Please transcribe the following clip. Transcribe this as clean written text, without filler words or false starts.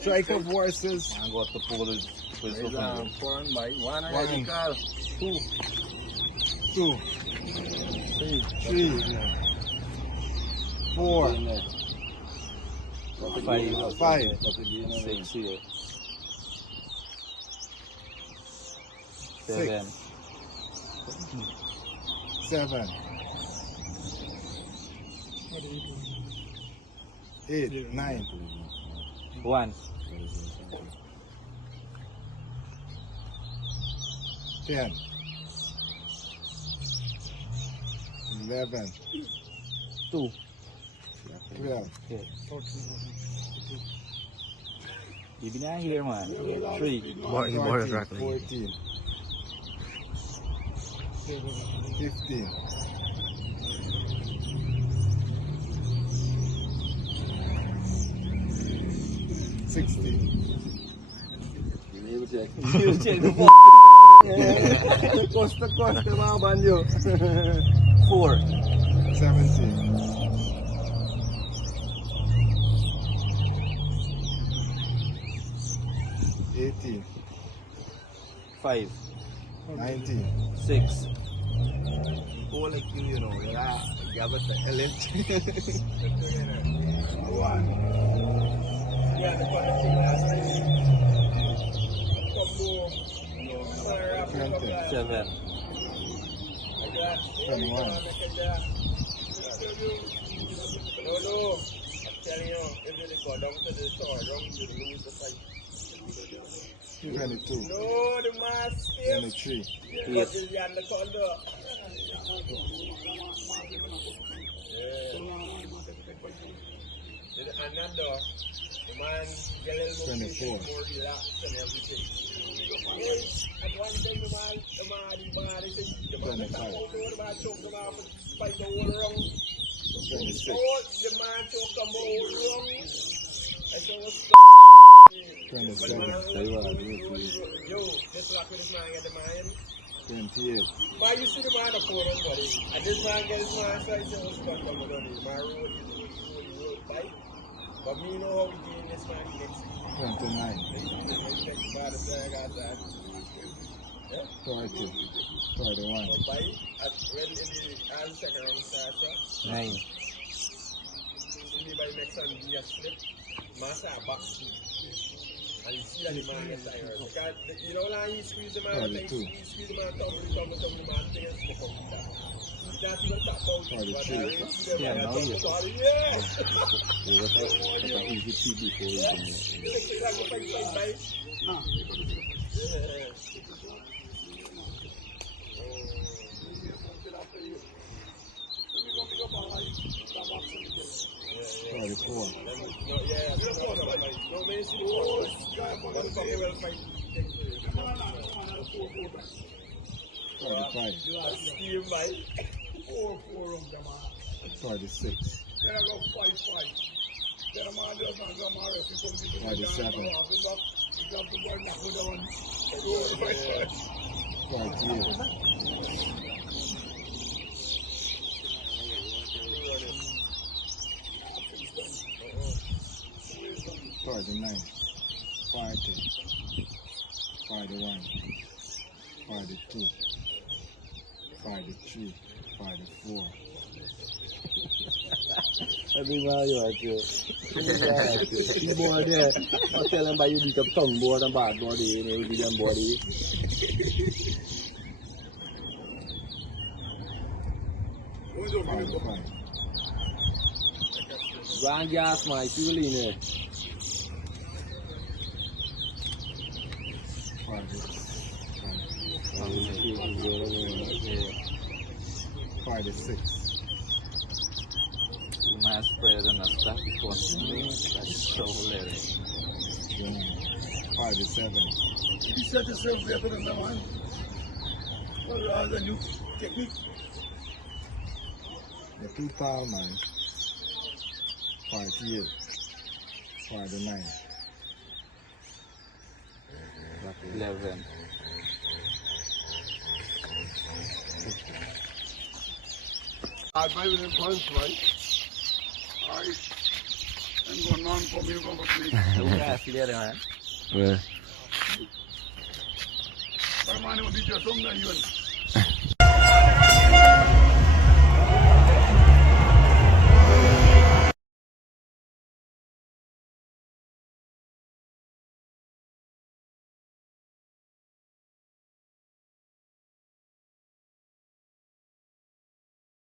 Strike of horses. I got the pole. Foreign bike. One One. radical. Two. Three. Four. Five. 6 here. 7. 7. 8. 9. 1. 10. 11. 2. 12. Even now here, man. 3. 14. 15. 16. You check. You check the Costa mga banyo. 4. 17. 18. 5. 19. 6. All like you know. Yeah. You have a talent. 7. 21. No, I'm telling you, if you go down to the store, you lose the fight. 22. No, the mask. 23. Yes. Another, the man get a little 24. more relaxed and everything. Yes, at one time the man is the man choke the man fight the whole wrong. 26. Oh, the man choke the whole wrong. I said what's 27. yo, this rock with this man get the man. 28. Why you see the man up for him, buddy? And this man get his man, so I said what's going on? My road is road bike. But me know how we doing this man next week. 29. 30. 31. But by when the second round starts, 9. anybody makes some be a slip, master a back speed. And you see that the man gets tired. Because you know like he squeeze the man, he squeeze the man, tumble the man, things to come down. That's even top out. 43. Yeah, now you Steam bike. 46. 47. 48. 49. 50. 51. 52. 53. 54. Every man you are to. You boy there. I'll tell them by you beat up tongue board and bad body and you beat them body. Grand gas my fuel in there. 46. You must spread and a stuff continuing. That's so hilarious. 57. You set yourself better than the man. What the new technique? The 2 pound man. 48. 49. 11. Hard by with punch, right? man come, you come for me. Two guys there, man. Well, But man, you beat your tongue, then you